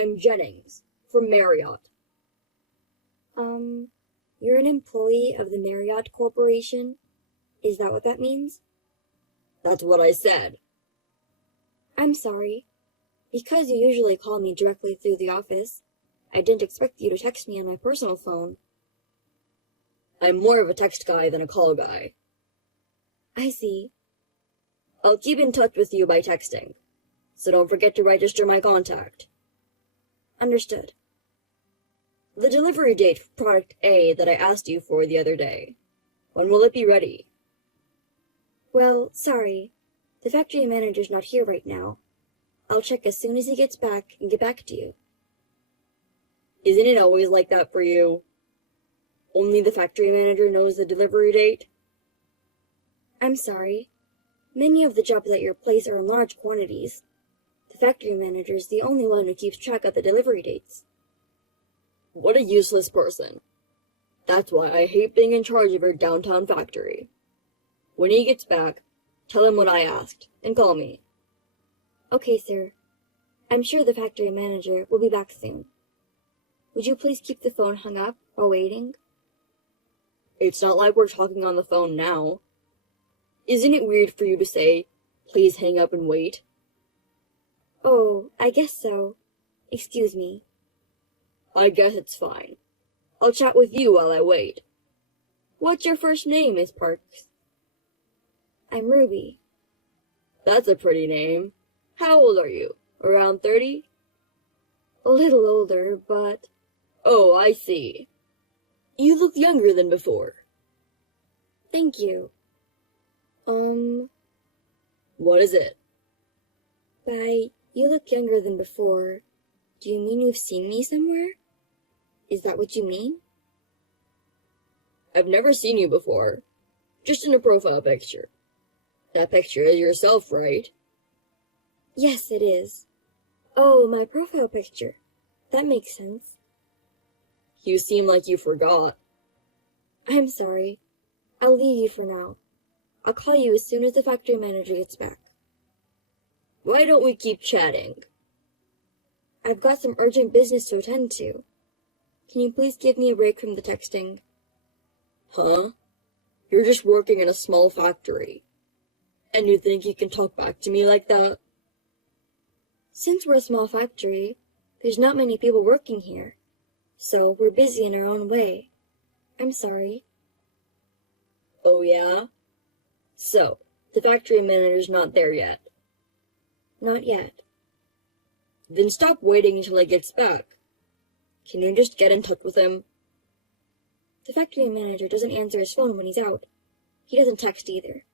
I'm Jennings, from Marriott. You're an employee of the Marriott Corporation? Is that what that means? That's what I said. I'm sorry. Because you usually call me directly through the office, I didn't expect you to text me on my personal phone. I'm more of a text guy than a call guy. I see. I'll keep in touch with you by texting, so don't forget to register my contact. Understood. The delivery date for product A that I asked you for the other day. When will it be ready? Well, sorry. The factory manager's not here right now. I'll check as soon as he gets back and get back to you. Isn't it always like that for you? Only the factory manager knows the delivery date? I'm sorry. Many of the jobs at your place are in large quantities. The factory manager's the only one who keeps track of the delivery dates. What a useless person. That's why I hate being in charge of your downtown factory. When he gets back, tell him what I asked, and call me. Okay, sir. I'm sure the factory manager will be back soon. Would you please keep the phone hung up while waiting? It's not like we're talking on the phone now. Isn't it weird for you to say, please hang up and wait? Oh, I guess so. Excuse me. I guess it's fine. I'll chat with you while I wait. What's your first name, Miss Parks? I'm Ruby. That's a pretty name. How old are you? Around 30? A little older, but... Oh, I see. You look younger than before. Thank you. What is it? By you look younger than before, do you mean you've seen me somewhere? Is that what you mean? I've never seen you before. Just in a profile picture. That picture is yourself, right? Yes, it is. Oh, my profile picture. That makes sense. You seem like you forgot. I'm sorry. I'll leave you for now. I'll call you as soon as the factory manager gets back. Why don't we keep chatting? I've got some urgent business to attend to. Can you please give me a break from the texting? Huh? You're just working in a small factory. And you think you can talk back to me like that? Since we're a small factory, there's not many people working here. So we're busy in our own way. I'm sorry. Oh, yeah? So, the factory manager's not there yet? Not yet. Then stop waiting until he gets back. Can you just get in touch with him? The factory manager doesn't answer his phone when he's out. He doesn't text either.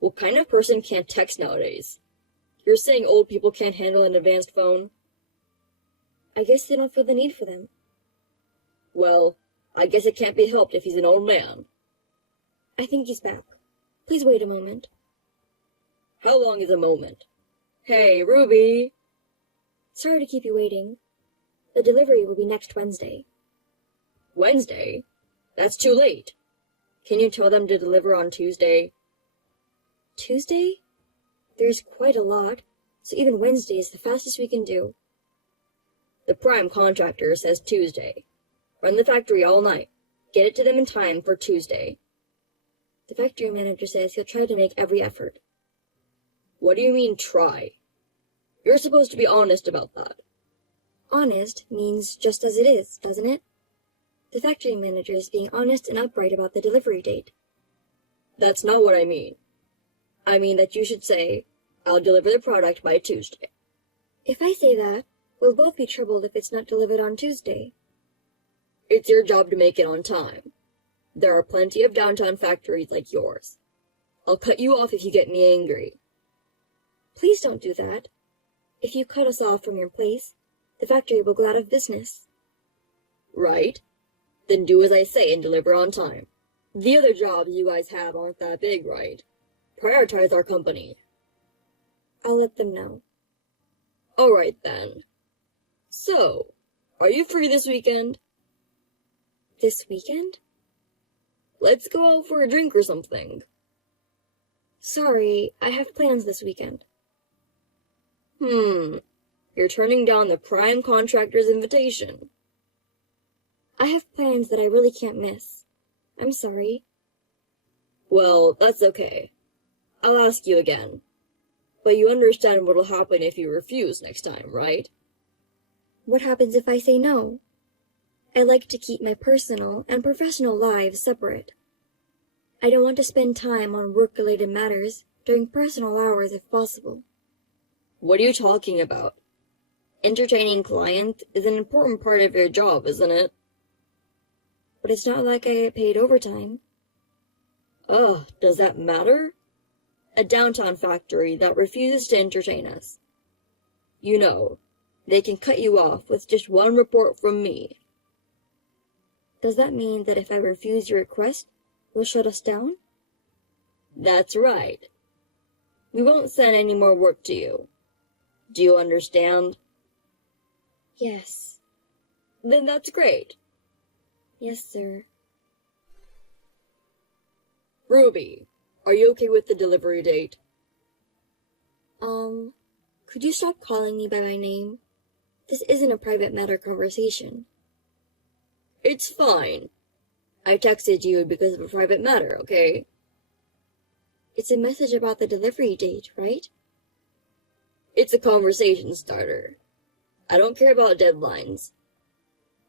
What kind of person can't text nowadays? You're saying old people can't handle an advanced phone? I guess they don't feel the need for them. Well, I guess it can't be helped if he's an old man. I think he's back. Please wait a moment. How long is a moment? Hey, Ruby! Sorry to keep you waiting. The delivery will be next Wednesday. Wednesday? That's too late. Can you tell them to deliver on Tuesday? Tuesday? There's quite a lot, so even Wednesday is the fastest we can do. The prime contractor says Tuesday. Run the factory all night. Get it to them in time for Tuesday. The factory manager says he'll try to make every effort. What do you mean, try? You're supposed to be honest about that. Honest means just as it is, doesn't it? The factory manager is being honest and upright about the delivery date. That's not what I mean. I mean that you should say, I'll deliver the product by Tuesday. If I say that, we'll both be troubled if it's not delivered on Tuesday. It's your job to make it on time. There are plenty of downtown factories like yours. I'll cut you off if you get me angry. Please don't do that. If you cut us off from your place, the factory will go out of business. Right? Then do as I say and deliver on time. The other jobs you guys have aren't that big, right? Prioritize our company. I'll let them know. All right, then. So, are you free this weekend? This weekend? Let's go out for a drink or something. Sorry, I have plans this weekend. You're turning down the prime contractor's invitation. I have plans that I really can't miss. I'm sorry. Well, that's okay. I'll ask you again. But you understand what'll happen if you refuse next time, right? What happens if I say no? I like to keep my personal and professional lives separate. I don't want to spend time on work-related matters during personal hours if possible. What are you talking about? Entertaining clients is an important part of your job, isn't it? But it's not like I get paid overtime. Ugh, does that matter? A downtown factory that refuses to entertain us. You know, they can cut you off with just one report from me. Does that mean that if I refuse your request, you'll shut us down? That's right. We won't send any more work to you. Do you understand? Yes. Then that's great. Yes, sir. Ruby, are you okay with the delivery date? Could you stop calling me by my name? This isn't a private matter conversation. It's fine. I texted you because of a private matter, okay? It's a message about the delivery date, right? It's a conversation starter. I don't care about deadlines.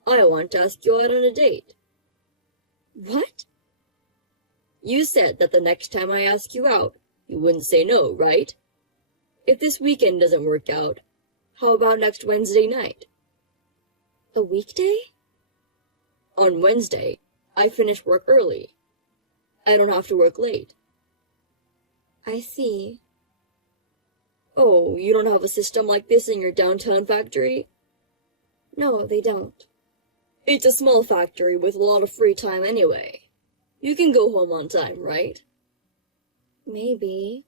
I want to ask you out on a date. What? You said that the next time I ask you out, you wouldn't say no, right? If this weekend doesn't work out, how about next Wednesday night? A weekday? On Wednesday, I finish work early. I don't have to work late. I see. Oh, you don't have a system like this in your downtown factory? No, they don't. It's a small factory with a lot of free time anyway. You can go home on time, right? Maybe.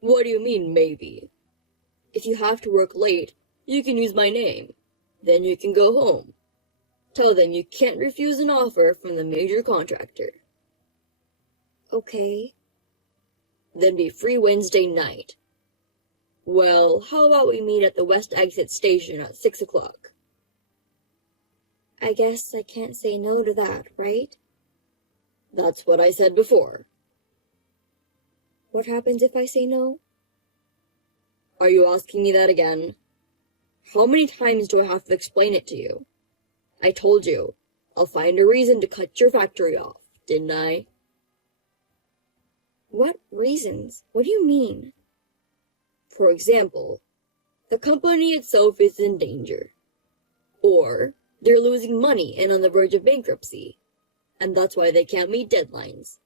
What do you mean, maybe? If you have to work late, you can use my name. Then you can go home. Tell them you can't refuse an offer from the major contractor. Okay. Then be free Wednesday night. Well, how about we meet at the West Exit Station at 6 o'clock? I guess I can't say no to that, right? That's what I said before. What happens if I say no? Are you asking me that again? How many times do I have to explain it to you? I told you, I'll find a reason to cut your factory off, didn't I? What reasons? What do you mean? For example, the company itself is in danger. Or they're losing money and on the verge of bankruptcy, and that's why they can't meet deadlines.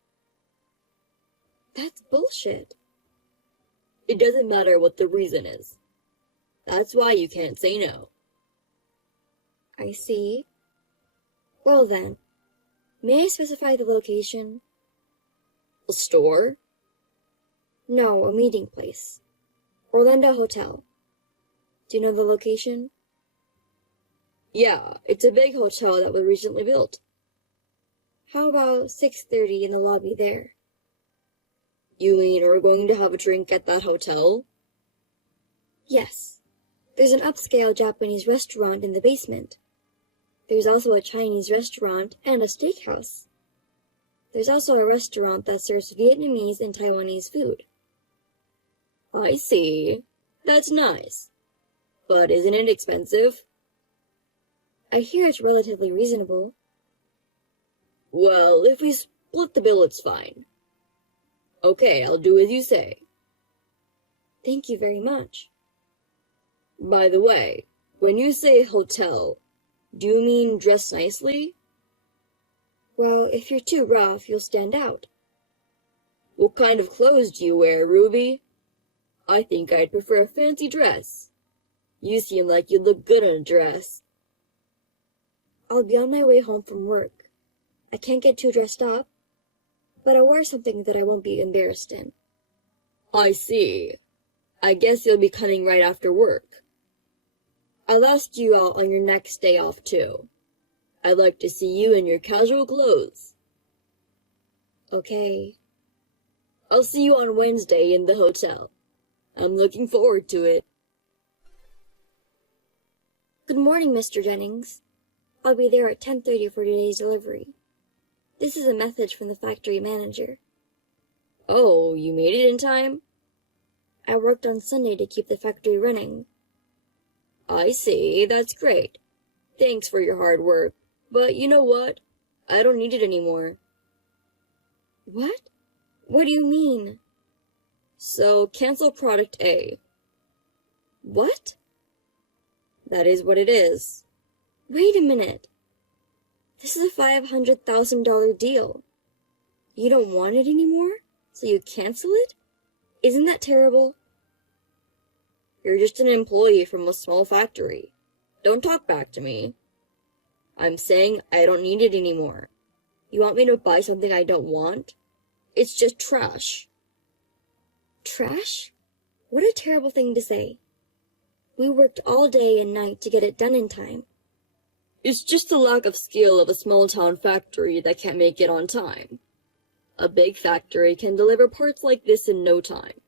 That's bullshit. It doesn't matter what the reason is. That's why you can't say no. I see. Well then, may I specify the location? A store? No, a meeting place. Orlando Hotel. Do you know the location? Yeah, it's a big hotel that was recently built. How about 6:30 in the lobby there? You mean we're going to have a drink at that hotel? Yes. There's an upscale Japanese restaurant in the basement. There's also a Chinese restaurant and a steakhouse. There's also a restaurant that serves Vietnamese and Taiwanese food. I see. That's nice. But isn't it expensive? I hear it's relatively reasonable. Well, if we split the bill, it's fine. Okay, I'll do as you say. Thank you very much. By the way, when you say hotel, do you mean dress nicely? Well, if you're too rough, you'll stand out. What kind of clothes do you wear, Ruby? I think I'd prefer a fancy dress. You seem like you'd look good in a dress. I'll be on my way home from work. I can't get too dressed up, but I'll wear something that I won't be embarrassed in. I see. I guess you'll be coming right after work. I'll ask you out on your next day off, too. I'd like to see you in your casual clothes. Okay. I'll see you on Wednesday in the hotel. I'm looking forward to it. Good morning, Mr. Jennings. I'll be there at 10:30 for today's delivery. This is a message from the factory manager. Oh, you made it in time? I worked on Sunday to keep the factory running. I see, that's great. Thanks for your hard work. But you know what? I don't need it anymore. What? What do you mean? So, cancel product A. What? That is what it is. Wait a minute. This is a $500,000 deal. You don't want it anymore? So you cancel it? Isn't that terrible? You're just an employee from a small factory. Don't talk back to me. I'm saying I don't need it anymore. You want me to buy something I don't want? It's just trash. Trash? What a terrible thing to say. We worked all day and night to get it done in time. It's just the lack of skill of a small-town factory that can't make it on time. A big factory can deliver parts like this in no time.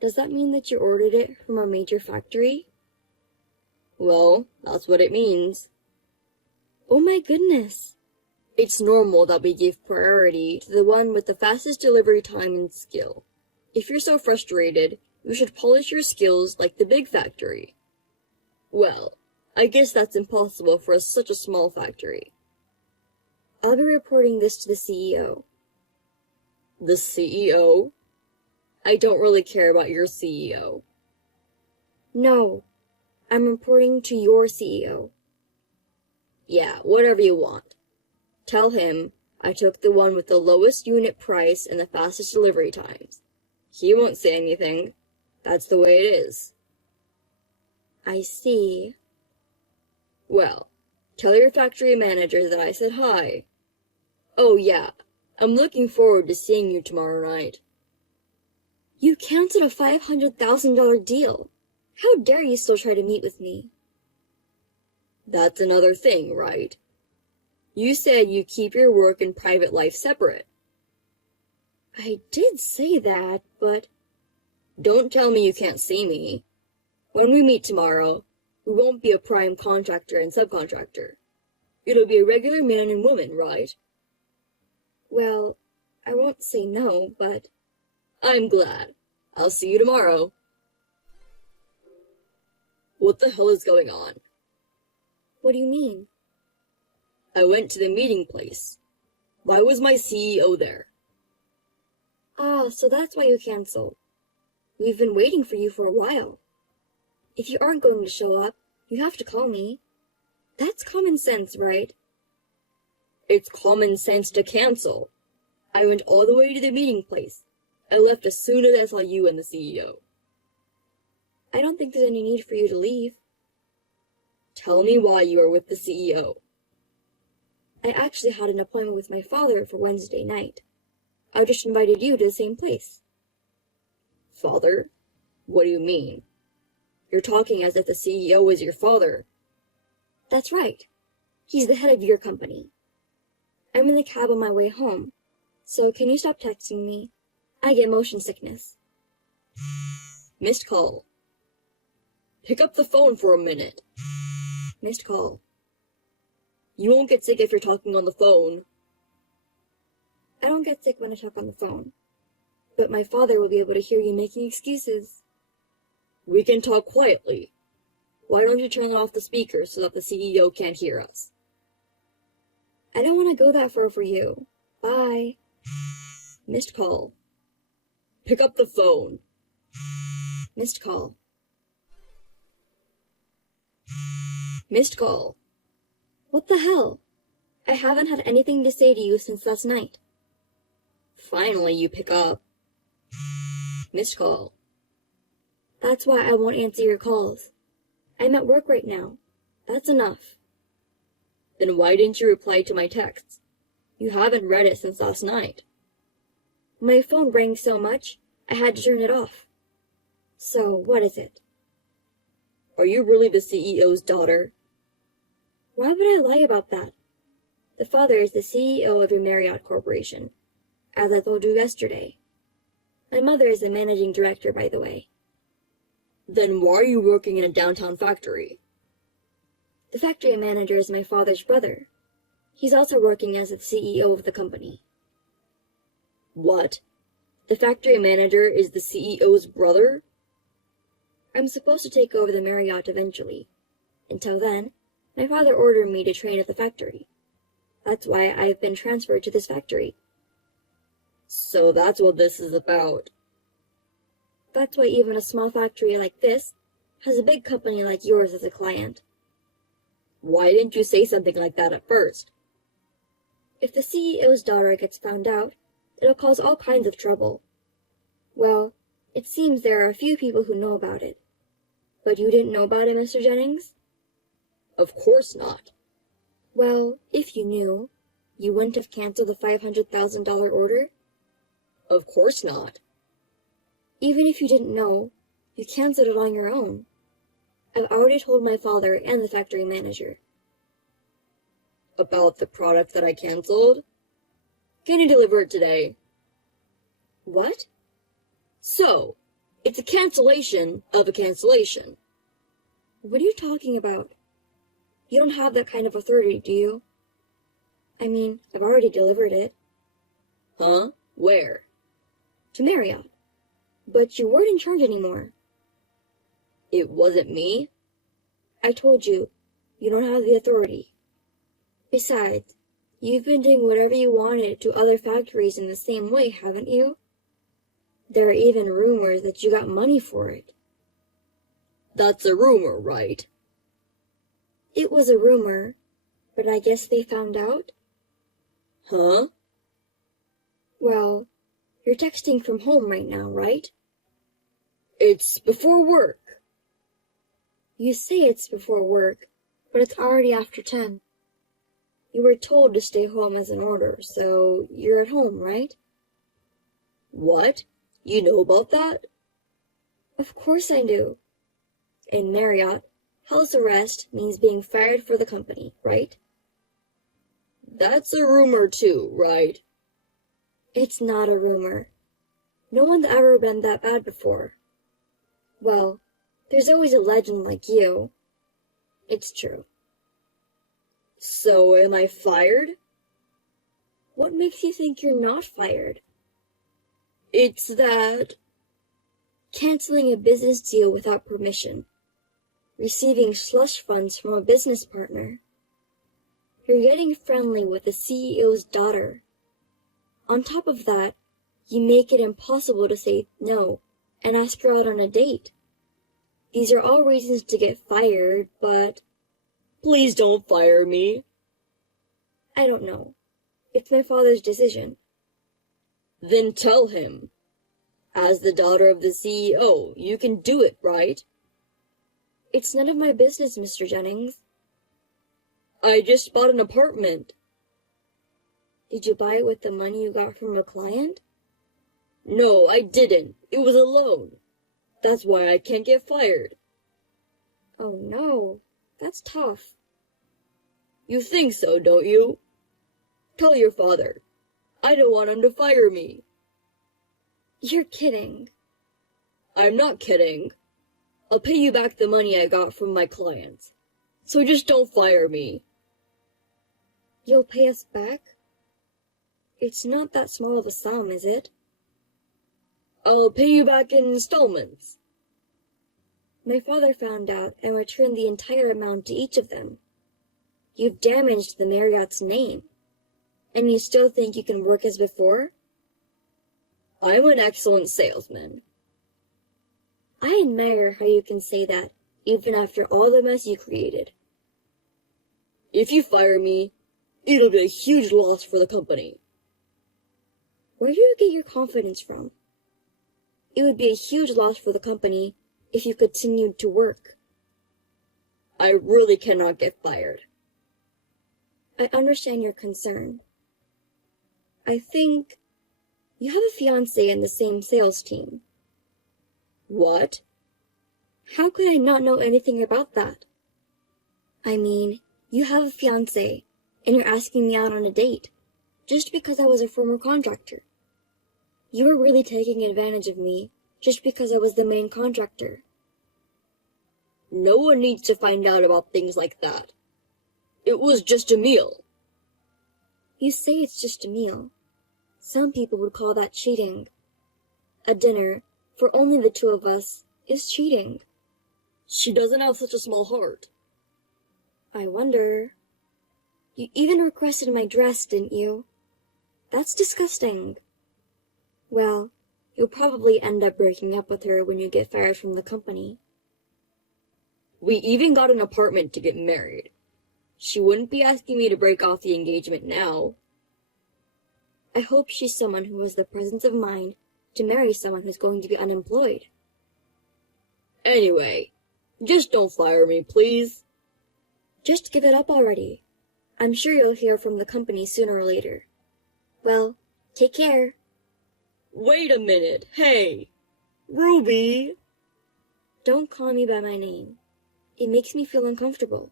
Does that mean that you ordered it from a major factory? Well, that's what it means. Oh my goodness. It's normal that we give priority to the one with the fastest delivery time and skill. If you're so frustrated, you should polish your skills like the big factory. Well, I guess that's impossible for such a small factory. I'll be reporting this to the CEO. The CEO? I don't really care about your CEO. No, I'm reporting to your CEO. Yeah, whatever you want. Tell him I took the one with the lowest unit price and the fastest delivery times. He won't say anything. That's the way it is. I see. Well, tell your factory manager that I said hi. Oh yeah, I'm looking forward to seeing you tomorrow night. You canceled a $500,000 deal. How dare you still try to meet with me? That's another thing, right? You said you keep your work and private life separate. I did say that, but... Don't tell me you can't see me. When we meet tomorrow, we won't be a prime contractor and subcontractor. It'll be a regular man and woman, right? Well, I won't say no, but... I'm glad. I'll see you tomorrow. What the hell is going on? What do you mean? I went to the meeting place. Why was my CEO there? Ah, so that's why you canceled. We've been waiting for you for a while. If you aren't going to show up, you have to call me. That's common sense, right? It's common sense to cancel. I went all the way to the meeting place. I left as soon as I saw you and the CEO. I don't think there's any need for you to leave. Tell me why you are with the CEO. I actually had an appointment with my father for Wednesday night. I just invited you to the same place. Father? What do you mean? You're talking as if the CEO is your father. That's right. He's the head of your company. I'm in the cab on my way home, so can you stop texting me? I get motion sickness. Missed call. Pick up the phone for a minute. Missed call. You won't get sick if you're talking on the phone. I don't get sick when I talk on the phone, but my father will be able to hear you making excuses. We can talk quietly. Why don't you turn off the speaker so that the CEO can't hear us? I don't want to go that far for you. Bye. Missed call. Pick up the phone. Missed call. Missed call. What the hell? I haven't had anything to say to you since last night. Finally, you pick up. Missed call. That's why I won't answer your calls. I'm at work right now. That's enough. Then why didn't you reply to my texts? You haven't read it since last night. My phone rang so much, I had to turn it off. So, what is it? Are you really the CEO's daughter? Why would I lie about that? The father is the CEO of your Marriott Corporation, as I told you yesterday. My mother is the managing director, by the way. Then why are you working in a downtown factory? The factory manager is my father's brother. He's also working as the CEO of the company. What? The factory manager is the CEO's brother? I'm supposed to take over the Marriott eventually. Until then, my father ordered me to train at the factory. That's why I've been transferred to this factory. So that's what this is about. That's why even a small factory like this has a big company like yours as a client. Why didn't you say something like that at first? If the CEO's daughter gets found out, it'll cause all kinds of trouble. Well, it seems there are a few people who know about it. But you didn't know about it, Mr. Jennings? Of course not. Well, if you knew, you wouldn't have canceled the $500,000 order? Of course not. Even if you didn't know, you canceled it on your own. I've already told my father and the factory manager. About the product that I canceled? Can you deliver it today? What? So, it's a cancellation of a cancellation. What are you talking about? You don't have that kind of authority, do you? I mean, I've already delivered it. Huh? Where? To Marriott. But you weren't in charge anymore. It wasn't me? I told you, you don't have the authority. Besides, you've been doing whatever you wanted to other factories in the same way, haven't you? There are even rumors that you got money for it. That's a rumor, right? It was a rumor, but I guess they found out? Huh? Well, you're texting from home right now, right? It's before work. You say it's before work, but it's already after 10. You were told to stay home as an order, so you're at home, right? What? You know about that? Of course I do. In Marriott, house arrest means being fired for the company, right? That's a rumor too, right? It's not a rumor. No one's ever been that bad before. Well, there's always a legend like you. It's true. So am I fired? What makes you think you're not fired? It's that... Canceling a business deal without permission. Receiving slush funds from a business partner. You're getting friendly with the CEO's daughter. On top of that, you make it impossible to say no and ask her out on a date. These are all reasons to get fired, but... Please don't fire me. I don't know. It's my father's decision. Then tell him. As the daughter of the CEO, you can do it, right? It's none of my business, Mr. Jennings. I just bought an apartment. Did you buy it with the money you got from a client? No, I didn't. It was a loan. That's why I can't get fired. Oh no, that's tough. You think so, don't you? Tell your father. I don't want him to fire me. You're kidding. I'm not kidding. I'll pay you back the money I got from my clients. So just don't fire me. You'll pay us back? It's not that small of a sum, is it? I'll pay you back in installments. My father found out and returned the entire amount to each of them. You've damaged the Marriott's name. And you still think you can work as before? I'm an excellent salesman. I admire how you can say that, even after all the mess you created. If you fire me, it'll be a huge loss for the company. Where do you get your confidence from? It would be a huge loss for the company if you continued to work. I really cannot get fired. I understand your concern. I think you have a fiancé in the same sales team. What? How could I not know anything about that? I mean, you have a fiancé, and you're asking me out on a date, just because I was a former contractor. You were really taking advantage of me, just because I was the main contractor. No one needs to find out about things like that. It was just a meal. You say it's just a meal. Some people would call that cheating. A dinner, for only the two of us, is cheating. She doesn't have such a small heart. I wonder. You even requested my dress, didn't you? That's disgusting. Well, you'll probably end up breaking up with her when you get fired from the company. We even got an apartment to get married. She wouldn't be asking me to break off the engagement now. I hope she's someone who has the presence of mind to marry someone who's going to be unemployed. Anyway, just don't fire me, please. Just give it up already. I'm sure you'll hear from the company sooner or later. Well, take care. Wait a minute, hey! Ruby! Don't call me by my name. It makes me feel uncomfortable.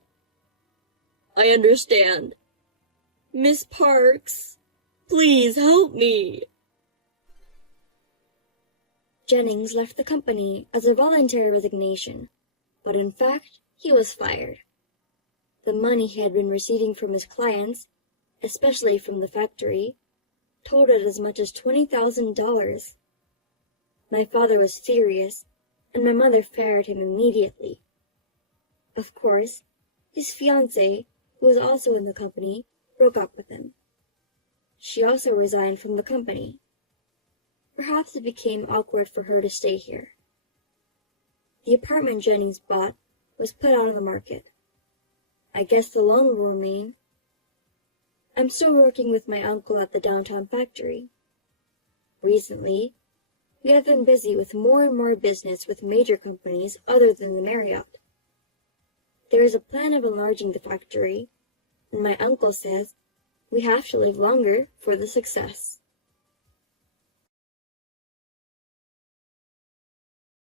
I understand. Miss Parks, please help me. Jennings left the company as a voluntary resignation, but in fact, he was fired. The money he had been receiving from his clients, especially from the factory, totaled as much as $20,000. My father was furious, and my mother fired him immediately. Of course, his fiancée, who was also in the company, broke up with him. She also resigned from the company. Perhaps it became awkward for her to stay here. The apartment Jennings bought was put out on the market. I guess the loan will remain. I'm still working with my uncle at the downtown factory. Recently, we have been busy with more and more business with major companies other than the Marriott. There is a plan of enlarging the factory, and my uncle says we have to live longer for the success.